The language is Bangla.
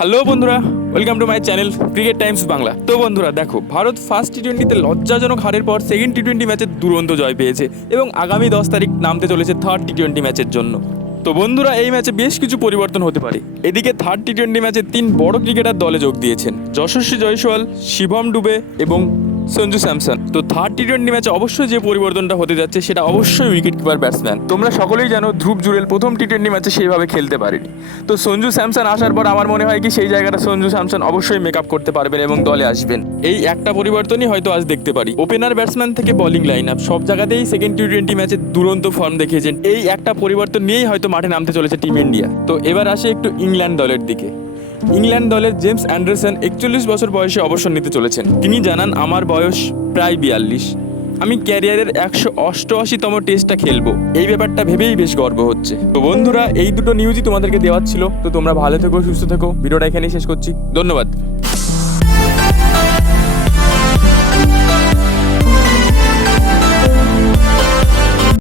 হ্যালো বন্ধুরা। Welcome to my channel cricket times Bangla তো বন্ধুরা, দেখো, ভারত ফার্স্ট টি টোয়েন্টিতে লজ্জাজনক হারের পর সেকেন্ড টি টোয়েন্টি ম্যাচে দুরন্ত জয় পেয়েছে এবং আগামী দশ তারিখ নামতে চলেছে থার্ড টি টোয়েন্টি ম্যাচের জন্য। তো বন্ধুরা, এই ম্যাচে বেশ কিছু পরিবর্তন হতে পারে। এদিকে থার্ড টি টোয়েন্টি ম্যাচে তিন বড় ক্রিকেটার দলে যোগ দিয়েছেন। যশস্বী জয়সওয়াল, শিবম ডুবে এবং সঞ্জু স্যামসন। তো থার্ড টি টোয়েন্টি ম্যাচে অবশ্যই যে পরিবর্তনটা হতে যাচ্ছে, সেটা অবশ্যই উইকেট কিপার ব্যাটসম্যান তোমরা সকলেই জানো ধ্রুব জুরেল প্রথম টি টোয়েন্টি ম্যাচে সেইভাবে খেলতে পারেনি। তো সঞ্জু স্যামসন আসার পর আমার মনে হয় কি, সেই জায়গাটা সঞ্জু স্যামসন অবশ্যই মেক আপ করতে পারবেন এবং দলে আসবেন। এই একটা পরিবর্তনই হয়তো আজ দেখতে পারি। ওপেনার ব্যাটসম্যান থেকে বোলিং লাইন আপ সব জায়গাতেই সেকেন্ড টি টোয়েন্টি ম্যাচে দুরন্ত ফর্ম দেখিয়েছেন। এই একটা পরিবর্তন নিয়েই হয়তো মাঠে নামতে চলেছে টিম ইন্ডিয়া তো এবার আসে একটু ইংল্যান্ড দলের দিকে। ইংল্যান্ড দলের জেমস অ্যান্ডারসন একচল্লিশ বছর বয়সে অবসর নিতে চলেছেন। তিনি জানান, আমার বয়স প্রায় বিয়াল্লিশ। আমি ক্যারিয়ারের একশো অষ্টআশিতম টেস্টটা খেলব। এই ব্যাপারটা ভেবেই বেশ গর্ব হচ্ছে। তো বন্ধুরা, এই দুটো নিউজই তোমাদেরকে দেওয়ার ছিল। তো তোমরা ভালো থেকো, সুস্থ থেকো। ভিডিওটা এখানেই শেষ করছি। ধন্যবাদ।